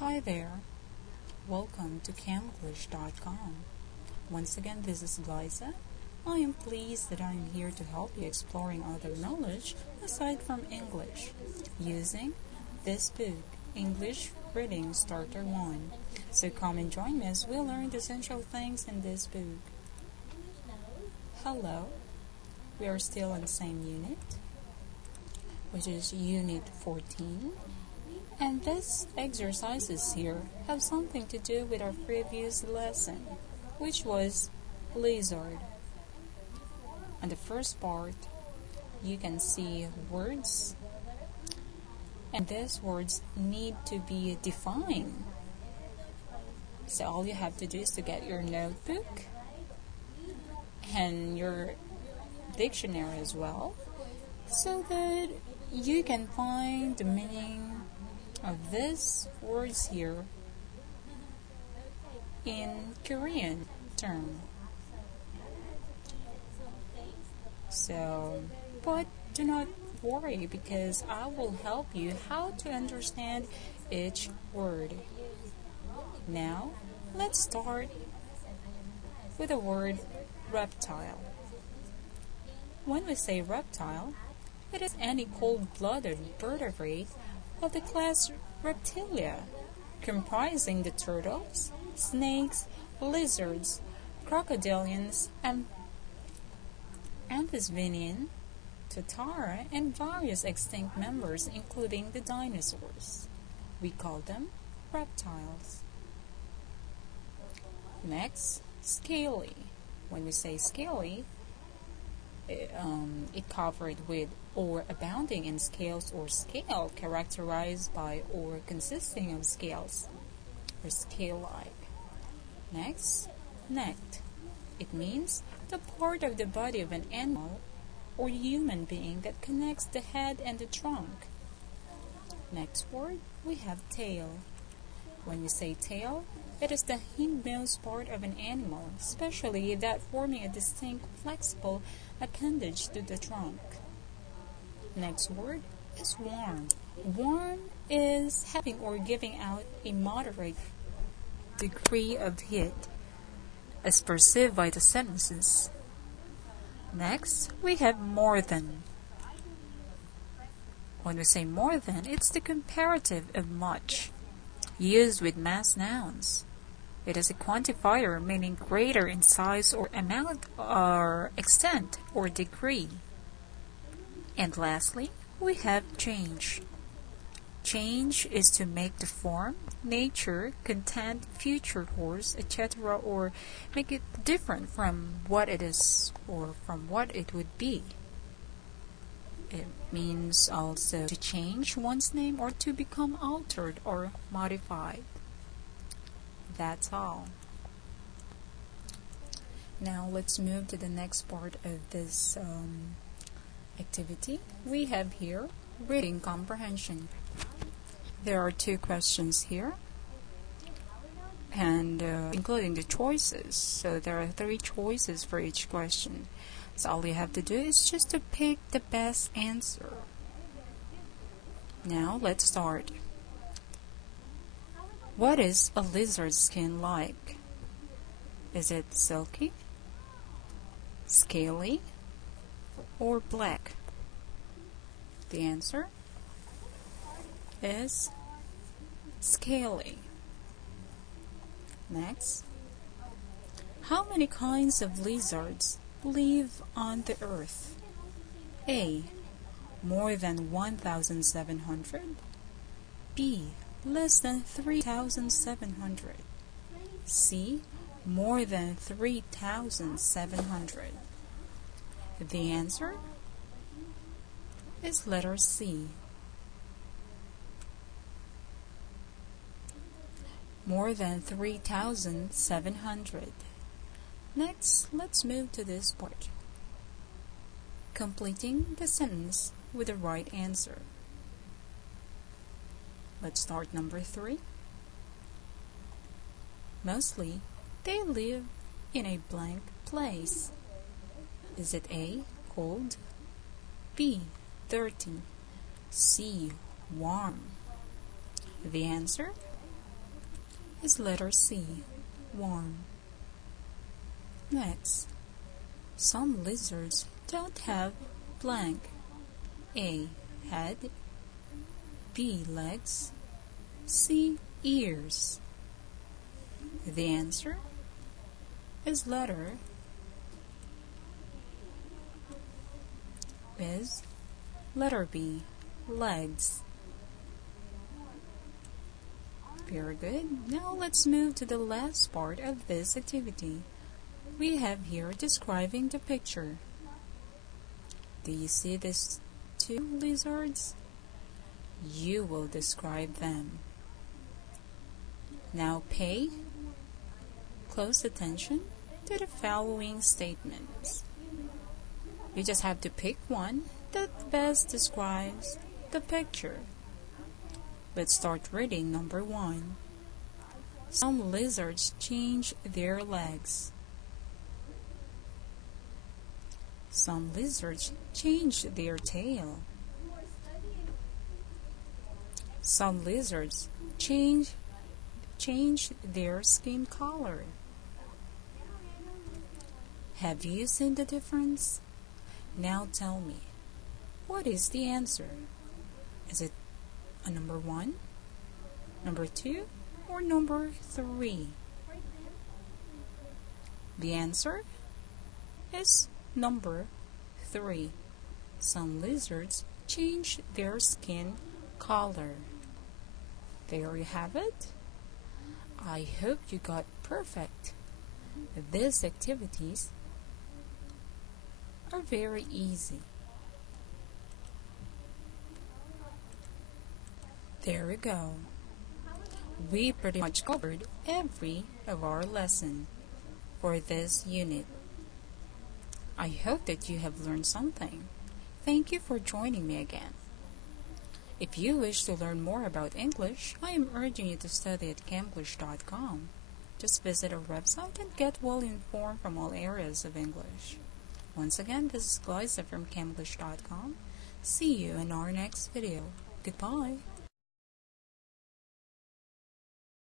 Hi there, welcome to EnglishReadingStarter1. Once again, this is Liza. I am pleased that I am here to help you exploring other knowledge aside from English, using this book, English Reading Starter 1. So come and join me as we learn the essential things in this book. Hello, we are still in the same unit, which is Unit 14. And these exercises here have something to do with our previous lesson, which was lizard. On the first part, you can see words, and these words need to be defined. So all you have to do is to get your notebook and your dictionary as well, so that you can find the meaning of these words here in Korean term. So, but do not worry, because I will help you how to understand each word. Now, let's start with the word reptile. When we say reptile, it is any cold-blooded vertebrate of the class Reptilia, comprising the turtles, snakes, lizards, crocodilians, and amphibian, totara, and various extinct members, including the dinosaurs. We call them reptiles. Next, scaly. When we say scaly, it covered with or abounding in scales or scale, characterized by or consisting of scales, or scale-like. Next, necked. It means the part of the body of an animal or human being that connects the head and the trunk. Next word, we have tail. When we say tail, it is the hindmost part of an animal, especially that forming a distinct flexible appendage to the trunk. Next word is warm. Warm is having or giving out a moderate degree of heat, as perceived by the senses. Next, we have more than. When we say more than, it's the comparative of much, used with mass nouns. It is a quantifier, meaning greater in size or amount or extent or degree. And lastly, we have change. Change is to make the form, nature, content, future course, etc., or make it different from what it is or from what it would be. It means also to change one's name or to become altered or modified. That's all. Now let's move to the next part of this activity. We have here reading comprehension. There are 2 questions here, and including the choices. So there are 3 choices for each question. So all you have to do is just to pick the best answer. Now let's start. What is a lizard's skin like? Is it silky, scaly, or black? The answer is scaly. Next, how many kinds of lizards live on the earth? A. More than 1,700. B. Less than 3,700. C. More than 3,700. The answer is letter C. More than 3,700. Next, let's move to this part. Completing the sentence with the right answer. Let's start number 3. Mostly, they live in a blank place. Is it A, cold, B, dirty, C, warm? The answer is letter C, warm. Next, some lizards don't have blank. A, head, B, legs, C, ears. The answer is letter B, legs. Very good. Now let's move to the last part of this activity. We have here describing the picture. Do you see these two lizards? You will describe them. Now pay close attention to the following statements. You just have to pick one that best describes the picture. Let's start reading number 1. Some lizards change their legs. Some lizards change their tail. Some lizards change their skin color. Have you seen the difference? Now tell me, what is the answer? Is it a number 1, number 2, or number 3? The answer is number 3. Some lizards change their skin color. There you have it. I hope you got perfect. These activities are very easy. There we go. We pretty much covered every of our lesson for this unit. I hope that you have learned something. Thank you for joining me again. If you wish to learn more about English, I am urging you to study at EnglishReadingStarter1. Just visit our website and get well informed from all areas of English. Once again, this is Gloisa from EnglishReadingStarter1. See you in our next video. Goodbye.